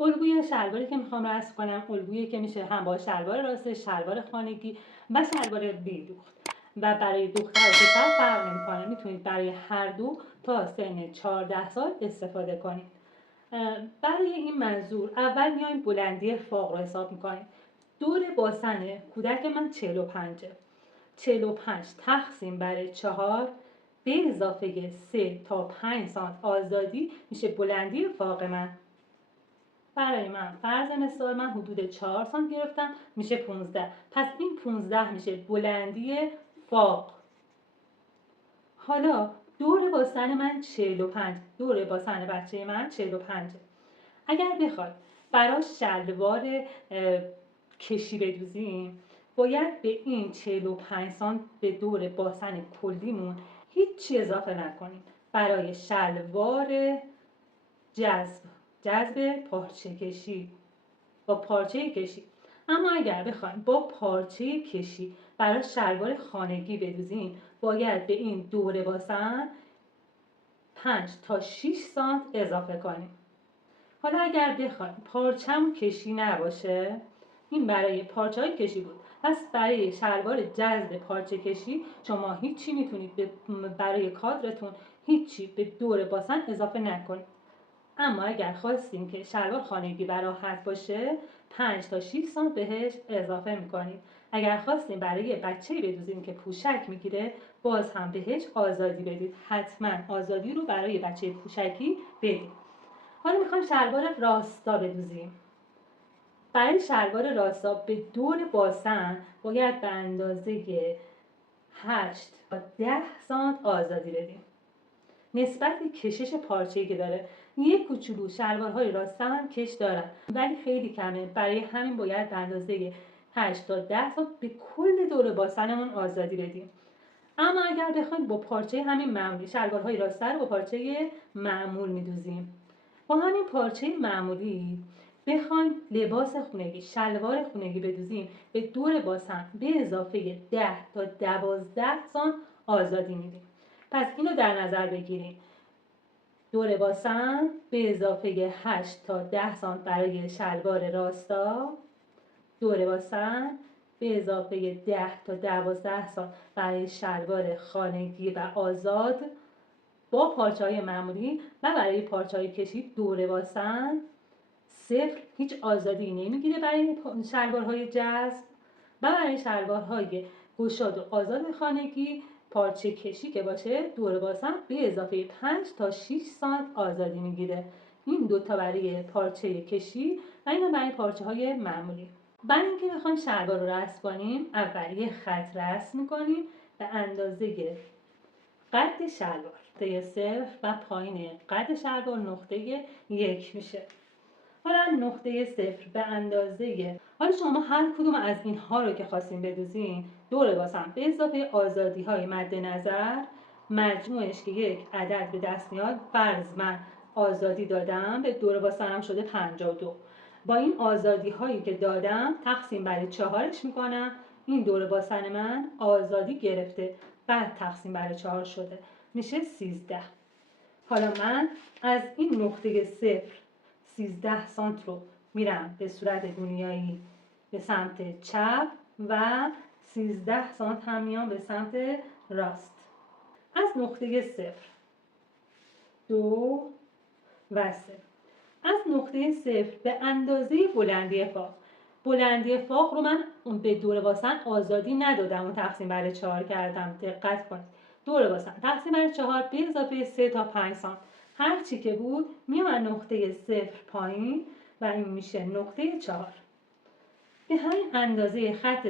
الگوی شلواری که میخوام رسم کنم الگویی که میشه هم با شلوار راستش، شلوار خانگی و شلوار بیدوخت و برای دختر و پسر فرق نمیکنه. میتونید برای هر دو تا سن 14 سال استفاده کنید. برای این منظور اول میایم بلندی فاق رو حساب میکنیم. دور باسن کودک من 45 45 تقسیم بر 4 به اضافه 3 تا 5 سانت آزادی میشه بلندی فاق من. برای من فرض مثال من حدود 4 سانت گرفتم، میشه 15. پس این 15 میشه بلندی فاق. حالا دور باسن من 45، دور باسن بچه من 45. اگر بخواد براش شلوار کشی بدوزیم باید به این 45 سانت به دور باسن کلیمون هیچی اضافه نکنیم برای شلوار جذب پارچه کشی با پارچه کشی. اما اگر بخوایم با پارچه کشی برای شلوار خانگی بدوزیم باید به این دور باسن 5 تا 6 سانت اضافه کنیم. حالا اگر بخوایم پارچه‌مون کشی نباشه، این برای پارچه‌های کشی بود، پس برای شلوار جذب پارچه کشی شما هیچی میتونید برای کادرتون هیچی به دور باسن اضافه نکنید. اما اگر خواستیم که شلوار خانگی راحت باشه 5 تا 6 سانت بهش اضافه میکنیم. اگر خواستیم برای بچه‌ای بدوزیم که پوشک میگیره باز هم بهش آزادی بدید. حتما آزادی رو برای بچه پوشکی بدید. حالا میخوایم شلوار راستا بدوزیم. برای شلوار راستا به دور باسن باید به اندازه 8 تا 10 سانت آزادی بدیم نسبت به کشش پارچه‌ای که داره. یک کوچولو شلوارهای راستا هم کش دارن ولی خیلی کمه، برای همین باید به اندازه 8 تا 10 سانت به کل دور باسنمون آزادی بدیم. اما اگر بخوایم با پارچه همین معمولی شلوارهای راستا رو با پارچه معمول میدوزیم، با همین پارچه معمولی بخوایم لباس خونگی شلوار خونگی بدوزیم به دور باسن به اضافه 10 تا 12 سانت آزادی میدیم. پس اینو در نظر بگیریم. دور باسن به اضافه 8 تا 10 سانت برای شلوار راستا، دور باسن به اضافه 10 تا 12 سانت برای شلوار خانگی و آزاد با پارچه‌های معمولی و برای پارچه‌های کشی دور باسن صفر، هیچ آزادی نمیگیره برای شلوارهای جذب و برای شلوارهای گشاد و آزاد خانگی پارچه کشی که باشه دور باسن به اضافه 5 تا 6 سانت آزادی میگیره. این دوتا برای پارچه کشی و این برای پارچه های معمولی. برای اینکه بخوایم شلوار رو رسم کنیم اول یه خط رسم میکنیم به اندازه قد شلوار، نقطه 0 و پایین قد شلوار نقطه 1 میشه. حالا نقطه 0 به اندازه، حالا شما هر کدوم از اینها رو که خواستین بدوزین دور باسن به اضافه آزادی های مد نظر مجموعش که یک عدد به دست میاد، فرض من آزادی دادم به دور باسنم شده 52. با این آزادی هایی که دادم تقسیم بر 4ش میکنم، این دور باسن من آزادی گرفته بعد تقسیم بر 4 شده میشه 13. حالا من از این نقطه 0 13 سانت رو میرم به صورت گونیایی به سمت چپ و 13 سانت هم میام به سمت راست. از نقطه 0 2 و 3 از نقطه 0 به اندازه بلندی فاق رو من به دور باسن آزادی ندادم و تقسیم بر 4 کردم. دقت کنید دور باسن تقسیم بر 4 به اضافه 3 تا 5 سانت هر چی که بود میام نقطه 0 پایین و این میشه نقطه 4. به همین اندازه خط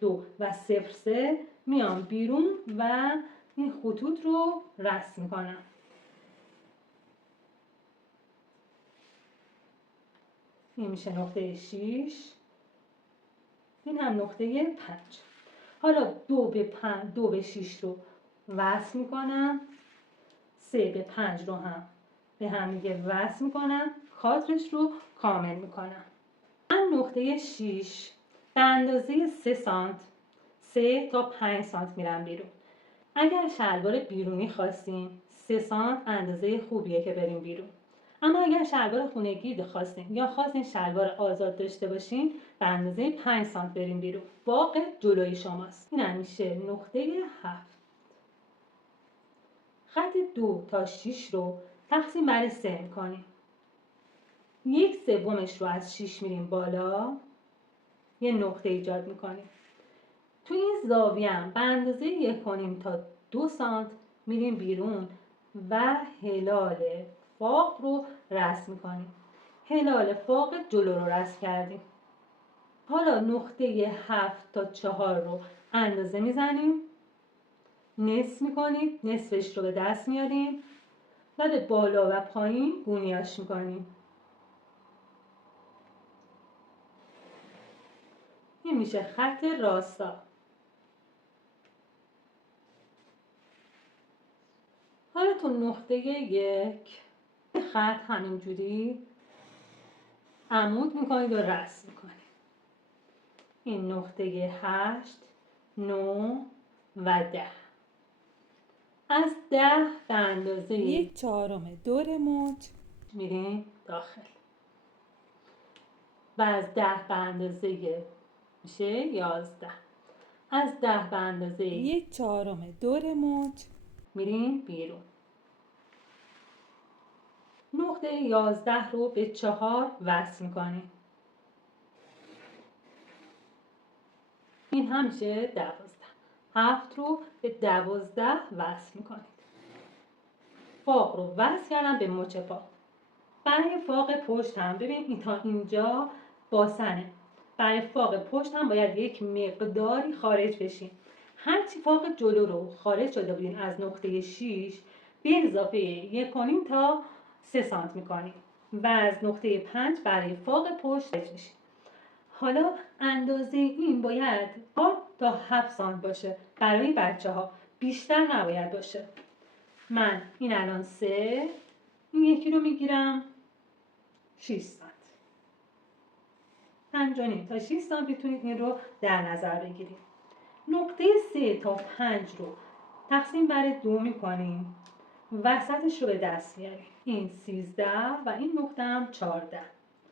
02 و 03 میام بیرون و این خطوط رو رسم کنم. این میشه نقطه 6، این هم نقطه 5. حالا 2 به 6 رو وصل میکنم، 3 به 5 رو هم به هم دیگه وصل میکنم، کادرش رو کامل میکنم. من نقطه 6 به اندازه 3 سانت 3 تا 5 سانت میرم بیرون. اگر شلوار بیرونی خواستیم 3 سانت اندازه خوبیه که بریم بیرون. اما اگر شلوار خونگی خواستین یا خواستین شلوار آزاد داشته باشین، به اندازه 5 سانت بریم بیرون. واق جلوی شماست. این هم میشه نقطه 7. خط 2 تا 6 رو تقسیم بر 3 میکنیم. 1/3 رو از 6 میریم بالا، یه نقطه ایجاد میکنیم. توی این زاویه هم به اندازه 1.5 تا 2 سانت میریم بیرون و هلال فاق رو رسم میکنیم. هلال فاق جلو رو رسم کردیم. حالا نقطه 7 تا 4 رو اندازه میزنیم، نصف میکنیم، نصفش رو به دست میاریم و به بالا و پایین گونیاش میکنیم. این میشه خط راستا. حالا تو نقطه 1 خط همینجوری عمود میکنید و رسم میکنید. این نقطه 8، 9 و 10. از 10 به اندازه 1/4 دور موج میریم داخل و از 10 به اندازه میشه 11. از 10 به اندازه 1/4 دور موج میریم بیرون. نقطه 11 رو به 4 وصل میکنیم. این هم میشه 12. 7 رو به 12 وصل میکنید. فاق رو وصل کردم به مچ پا. برای فاق پشت هم ببین این تا اینجا باسنه. برای فاق پشت هم باید یک مقداری خارج بشیم. هرچی فاق جلو رو خارج شده بودین از نقطه 6 به اضافه 1.5 تا 3 سانت میکنیم و از نقطه 5 برای فاق پشت خارج میشیم. حالا اندازه این باید 4 تا 7 سانت باشه برای بچه ها، بیشتر نباید باشه. من این الان 3، این یکی رو میگیرم 6 سانت. 5.5 تا 6 سانت میتونید این رو در نظر بگیرید. نقطه 3 تا 5 رو تقسیم بر 2 میکنیم، وسطش رو به دست میاریم. این 13 و این نقطه هم 14.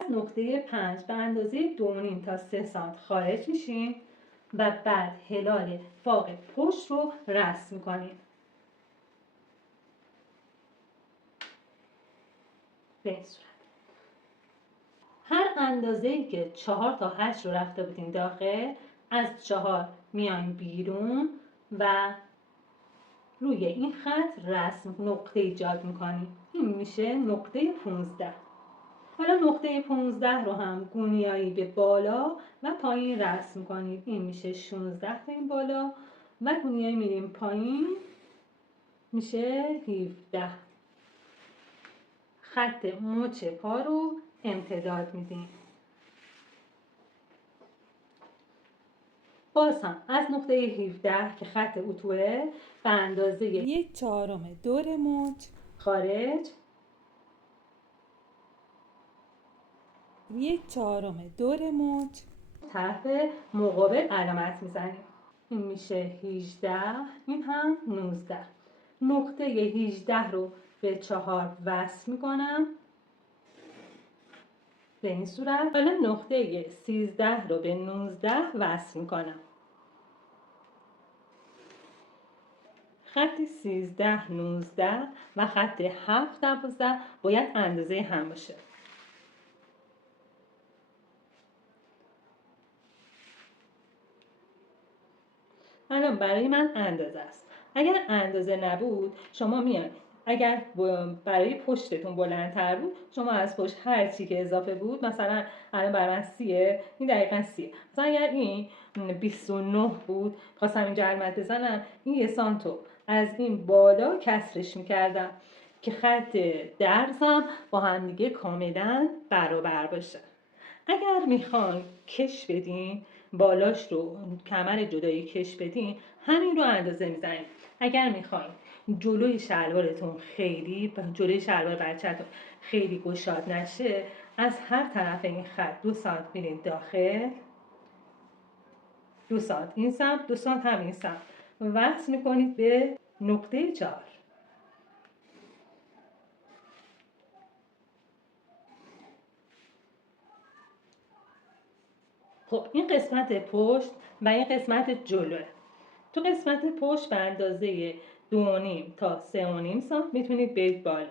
از نقطه 5 به اندازه 2.5 تا 3 سانت خارج میشیم و بعد هلال فاق پشت رو رسم میکنیم. به این صورت. هر اندازه‌ای که 4 تا 8 رو رفته بودیم داخل، از 4 میایم بیرون و روی این خط رسم نقطه ایجاد میکنیم. این میشه نقطه 15. حالا نقطه 15 رو هم گونیایی به بالا و پایین رسم کنید. این میشه 16 تا این بالا و گونیایی میریم پایین، میشه 17. خط مچ پا رو امتداد میدیم. باز هم از نقطه 17 که خط اتوه به اندازه 1/4 دور موج خارج، 1/4 دور موج طرف مقابل علامت میزنیم. این میشه 18، این هم 19. نقطه 18 رو به 4 وصل میکنم به این صورت. حالا نقطه 13 رو به 19 وصل میکنم. خط 13 19 و خط 7 12 باید اندازه هم باشه. الان برای من اندازه است. اگر اندازه نبود شما میاد، اگر برای پشتتون بلندتر بود شما از پشت هر چی که اضافه بود، مثلا الان برای من 30، این دقیقاً 30. مثلا اگر این 29 بود خواستم اینجا علامت بزنم، این 1 سانتو از این بالا کسرش میکردم که خط درزم با هم دیگه کاملا برابر باشه. اگر میخوان کش بدین، بالاش رو کمر جدایی کش بدین، همین رو اندازه میزنید. اگر میخواین جلوی شلوارتون خیلی، جلوی شلوار بچه‌تون خیلی گشاد نشه، از هر طرف این خط 2 سانت میرین داخل، 2 سانت این سمت، 2 سانت هم این سمت، وصل میکنید به نقطه 4. خب این قسمت پشت و این قسمت جلوه. تو قسمت پشت به اندازه 2.5 تا 3.5 سانت میتونید برید بالا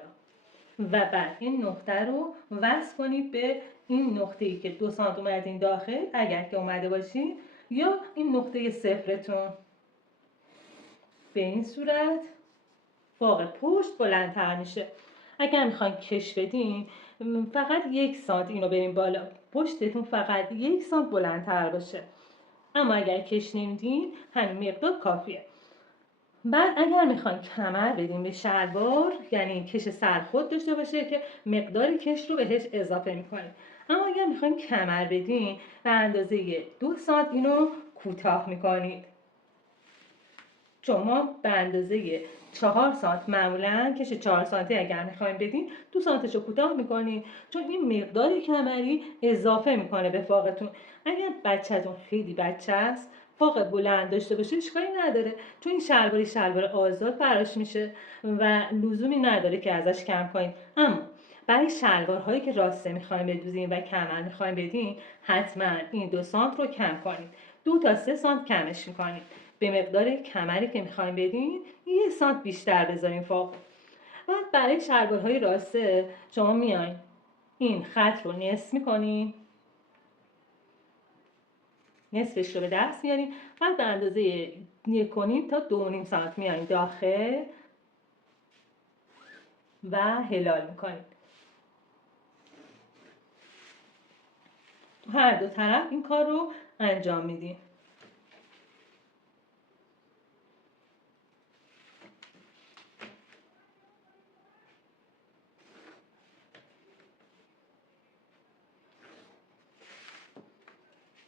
و بعد این نقطه رو وصل کنید به این نقطه‌ای که 2 سانت اومدین داخل اگر که اومده باشین، یا این نقطه صفرتون. به این صورت فاق پشت بلندتر میشه. اگر میخواین کش بدین فقط 1 سانت اینو بریم بالا، پشتتون فقط 1 سانت بلندتر باشه. اما اگر کش نمیدین همین مقدار کافیه. بعد اگر میخواین کمر بدین به شلوار، یعنی کش سرخود داشته باشه که مقدار کش رو بهش اضافه میکنید. اما اگر میخواین کمر بدین به اندازه 2 سانت اینو کوتاه میکنید. شما به اندازه 4 سانت معمولا کش 4 سانتی اگر میخواین بدین 2 سانتش رو کوتاه میکنین، چون این مقدار کمری اضافه میکنه به فاقتون. اگر بچه‌تون خیلی بچه است فاق بلند داشته باشه اشکالی نداره، چون این شلوار آزاد براش میشه و لزومی نداره که ازش کم کنین. اما برای شلوارهایی که راسته میخواین بدوزین و کمر میخواین بدین حتما این 2 سانت رو کم کنید. 2 تا 3 سانت کمش میکنید. به مقدار کمری که میخوایم بدین 1 سانت بیشتر بذارین فوق. بعد برای شلوارهای راسته شما میاین این خط رو نصف میکنین، نصفش رو به دست میارین، بعد به اندازه 1.5 تا 2.5 سانت میاین داخل و هلال میکنین. تو هر دو طرف این کار رو انجام میدین.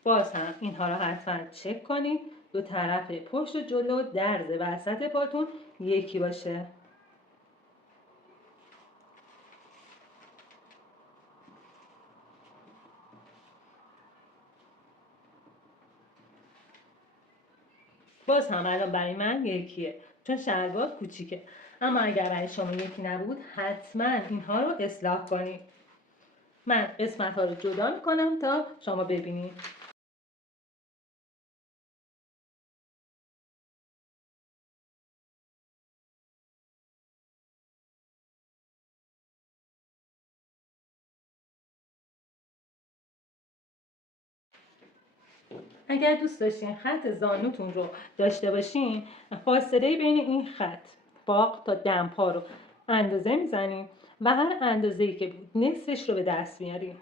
باز هم اینها رو حتما چک کنید دو طرف پشت و جلو درز وسط پاتون یکی باشه. باز هم الان برای من یکیه چون شلوار کوچیکه، اما اگر برای شما یکی نبود حتما اینها رو اصلاح کنید. من قسمت ها رو جدا میکنم تا شما ببینید. اگر دوست داشتین خط زانوتون رو داشته باشین فاصله بین این خط باق تا دمپا رو اندازه میزنین و هر اندازه‌ای که بود نصفش رو به دست میارین.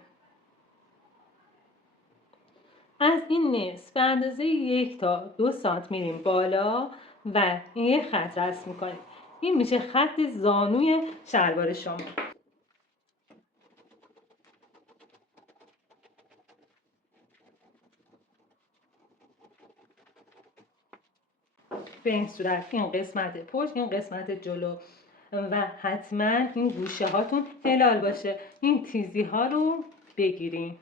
از این نصف به اندازه 1 تا 2 سانت میریم بالا و این یک خط رسم میکنیم. این میشه خط زانوی شلوار شما. به این صورت این قسمت پشت، این قسمت جلو و حتما این گوشه هاتون هلال باشه. این تیزی ها رو بگیرین.